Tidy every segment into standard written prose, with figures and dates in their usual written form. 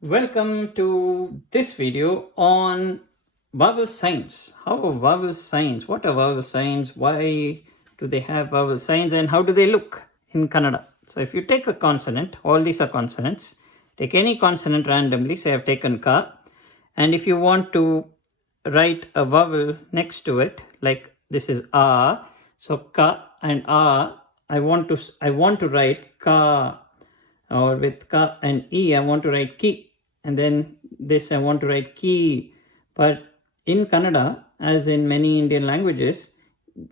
Welcome to this video on vowel signs. How are vowel signs? What are vowel signs? Why do they have vowel signs and how do they look in Kannada? So if you take a consonant, all these are consonants. Take any consonant randomly, say I've taken ka, and if you want to write a vowel next to it, like this is a, so ka and a, I want to write ka, or with ka and e I want to write ki, and then this I want to write ki. But in Kannada, as in many Indian languages,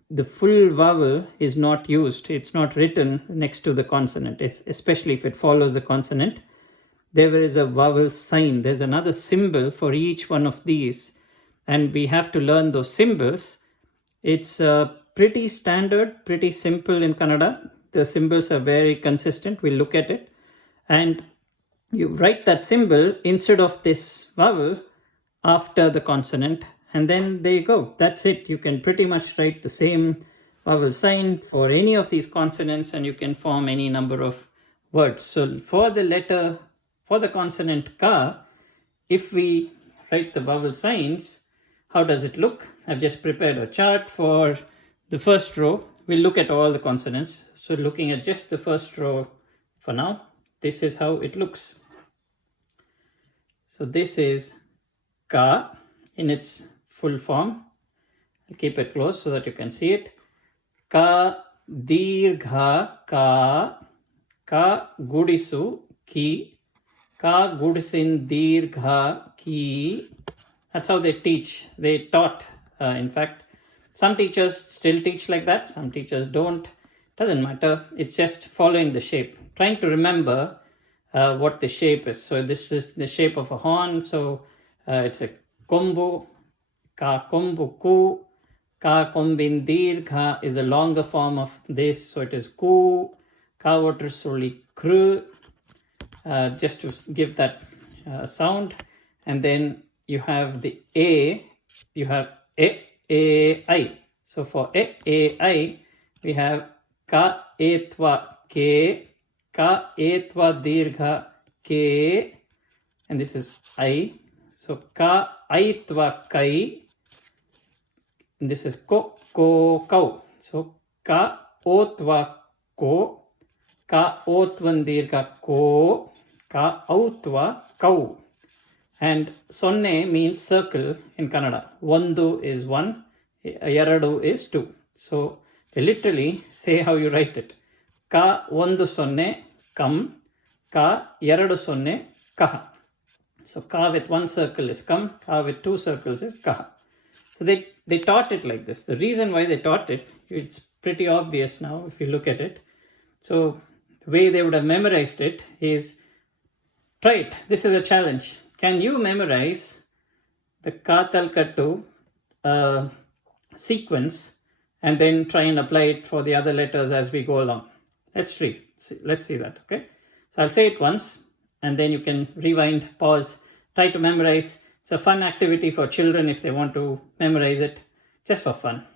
the full vowel is not used. It's not written next to the consonant, especially if it follows the consonant. There is a vowel sign. There's another symbol for each one of these, and we have to learn those symbols. It's pretty standard, pretty simple in Kannada. The symbols are very consistent. We'll look at it. And you write that symbol instead of this vowel after the consonant, and then there you go. That's it. You can pretty much write the same vowel sign for any of these consonants, and you can form any number of words. So for the consonant ka, if we write the vowel signs, how does it look? I've just prepared a chart for the first row. We'll look at all the consonants. So looking at just the first row for now, this is how it looks. So this is ka in its full form. I'll keep it close so that you can see it. Ka dirgha ka, ka gudisu ki, ka gudisin dirgha ki. That's how they teach. They taught, in fact. Some teachers still teach like that. Some teachers don't. Doesn't matter. It's just following the shape. Trying to remember what the shape is. So this is the shape of a horn. So it's a kombu. Ka kombu ku. Ka kombin dirgha is a longer form of this. So it is ku. Ka watrusuli kru. Just to give that sound. And then you have the A. You have I. So for I, we have ka etwa ke, ka etwa dirgha ke, and this is I. So ka aitva kai, and this is ko kau. So ka otva ko, ka otvan dirgha ko, ka autva kau. And sonne means circle in Kannada. Ondu is one, yaradu is two. So they literally say how you write it. Ka ondu sonne kam, ka yaradu sonne kaha. So ka with one circle is kam, ka with two circles is kaha. So they taught it like this. The reason why they taught it, it's pretty obvious now if you look at it. So the way they would have memorized it is, try it. This is a challenge. Can you memorize the Katalkattu sequence and then try and apply it for the other letters as we go along? Let's see that, okay? So I'll say it once and then you can rewind, pause, try to memorize. It's a fun activity for children if they want to memorize it, just for fun.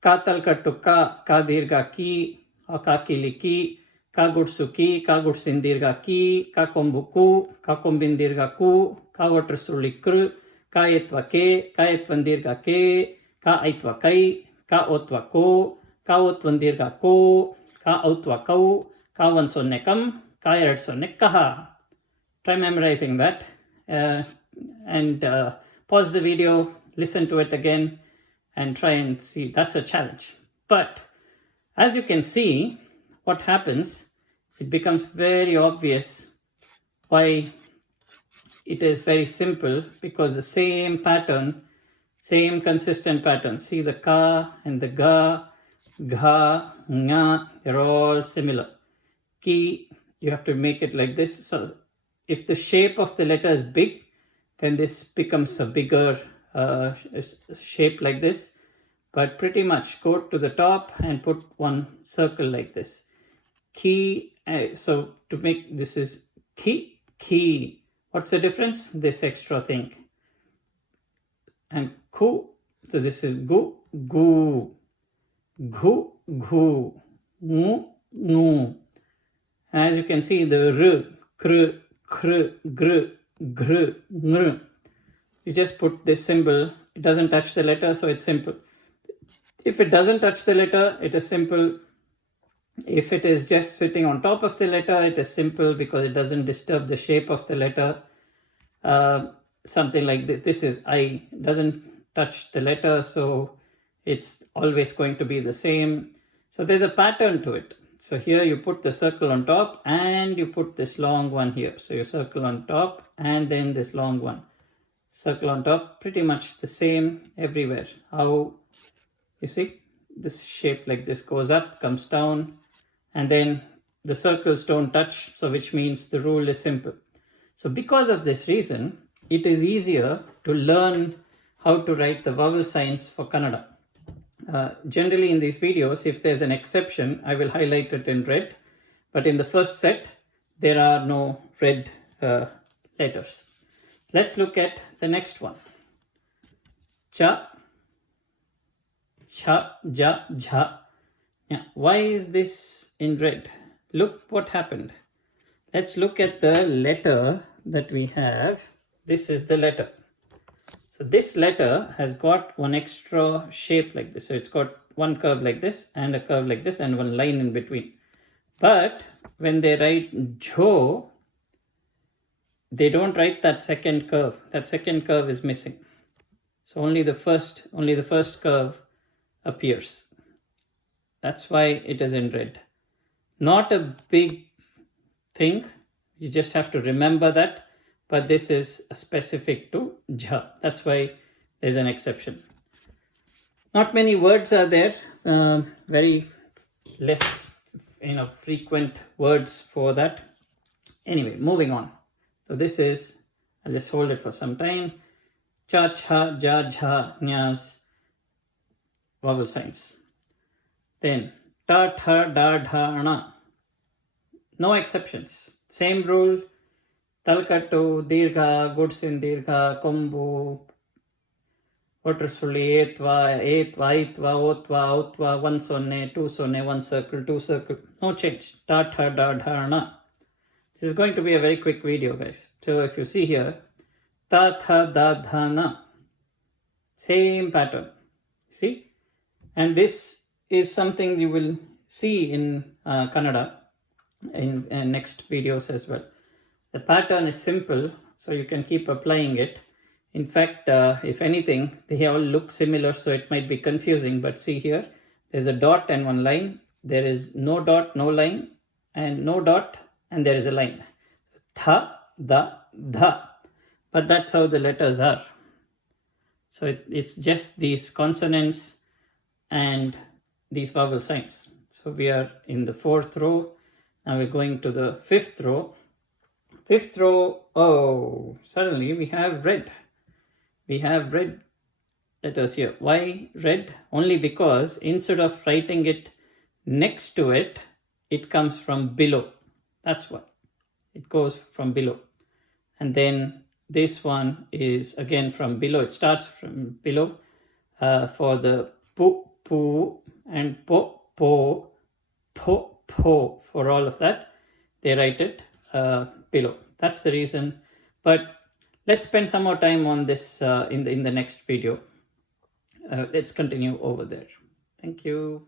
Katalkattu ka, ka dirgha ki, or ka kili ki, ka gudsu ki, ka gudsin dirgha ki, ka kombu ku, ka kombin dirgha ku, ka watrusuli kru, ka etva ke, ka etvan dirgha ke, ka aitva kai, ka otva ko, ka otvan dirgha ko, ka autva kau, ka one sonne kam, ka erad sonne kaha. Try memorizing that and pause the video, listen to it again and try and see. That's a challenge. But as you can see, what happens, it becomes very obvious why it is very simple, because the same pattern, same consistent pattern. See the ka and the ga, gha, nga, they're all similar. Ki, you have to make it like this. So if the shape of the letter is big, then this becomes a bigger shape like this. But pretty much go to the top and put one circle like this. Ki, so to make this is ki. What's the difference? This extra thing. And ku, so this is gu, gu, gu, mu. As you can see, the r, kr, kr, gr, gr, ngr. You just put this symbol. It doesn't touch the letter, so it's simple. If it doesn't touch the letter, it is simple. If it is just sitting on top of the letter, it is simple because it doesn't disturb the shape of the letter. Something like this. This is I, doesn't touch the letter, so it's always going to be the same. So there's a pattern to it. So here you put the circle on top and you put this long one here. So you circle on top and then this long one. Circle on top, pretty much the same everywhere. How, you see, this shape like this goes up, comes down, and then the circles don't touch, so which means the rule is simple. So because of this reason, it is easier to learn how to write the vowel signs for Kannada. Generally in these videos, if there's an exception, I will highlight it in red. But in the first set, there are no red letters. Let's look at the next one. Cha, cha, ja, jha. Yeah, why is this in red? Look what happened. Let's look at the letter that we have. This is the letter. So this letter has got one extra shape like this. So it's got one curve like this and a curve like this and one line in between. But when they write jo, they don't write that second curve. That second curve is missing. So only the first curve appears. That's why it is in red. Not a big thing. You just have to remember that. But this is specific to jha. That's why there's an exception. Not many words are there. Very less, frequent words for that. Anyway, moving on. So this is, I'll just hold it for some time. Cha, cha, ja, jha, nyas, vowel signs. Then ta, tha, da, dha, na. No exceptions. Same rule. Talkattu, dirgha, gudsin dirgha, kombu, otrasuli, etva, itva, otva, outva, 1 sonne, 2 sonne, 1 circle, 2 circle. No change. Ta, tha, da, dha, na. This is going to be a very quick video, guys. So if you see here, ta, tha, da, dha, na. Same pattern. See? And this is something you will see in Kannada in next videos as well. The pattern is simple, so you can keep applying it. In fact, if anything, they all look similar, so it might be confusing. But see here, there's a dot and one line. There is no dot, no line, and no dot, and there is a line. Tha, da, dha. But that's how the letters are. So it's just these consonants and these vowel signs. So we are in the 4th row. Now we're going to the 5th row. 5th row, oh, suddenly we have red. We have red letters here. Why red? Only because instead of writing it next to it, it comes from below. That's why. It goes from below. And then this one is again from below. It starts from below. For the pu, pu, and po, po, po, po, for all of that, they write it below. That's the reason. But let's spend some more time on this in the next video. Let's continue over there. Thank you.